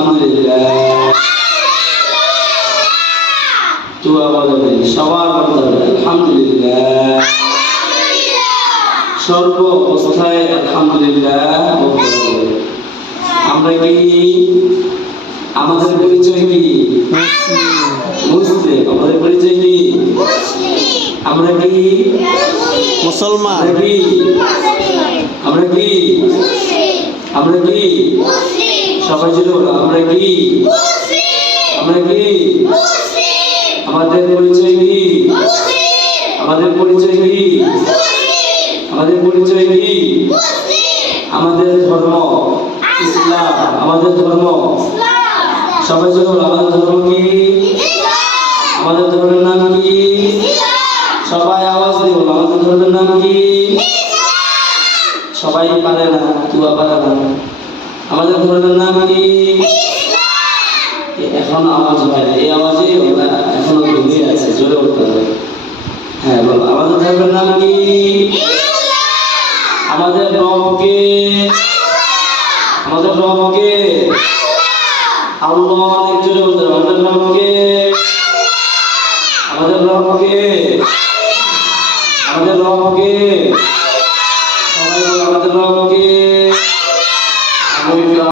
আলহামদুলিল্লাহ। তুয়া বলবেন, সবার বলতে হবে আলহামদুলিল্লাহ। সর্ব অবস্থায় আলহামদুলিল্লাহ বলতে হবে। আমরা কি আমাদের পরিচয় কি মুসলিম? আমাদের পরিচয় কি আমরা কি মুসলমান? আমরা কি আমরা কি সবাই ছিল আমরা কি আমাদের পরিচয় কি আমাদের পরিচয় কি আমাদের পরিচয় কি আমাদের ধর্ম ইসলাম। আমাদের ধর্ম সবাই ছিল আমাদের ধর্ম কি আমাদের ধর্মের নাম কি সবাই আওয়াজ দিব আমাদের ধর্মের নাম কি সবাই পারে না তুয়া পারে না আমাদের ধর্মের নাম কি এখন আওয়াজ হয় এই আওয়াজে ওরা এখনো ঘুমিয়ে আছে জোরে উঠতে হবে। হ্যাঁ বলো আমাদের ধর্মের নাম কি আমাদের রবকে আল্লাহ অনেক জোরে বলতে হবে আমাদের রবকে সবাই বলো আমাদের রবকে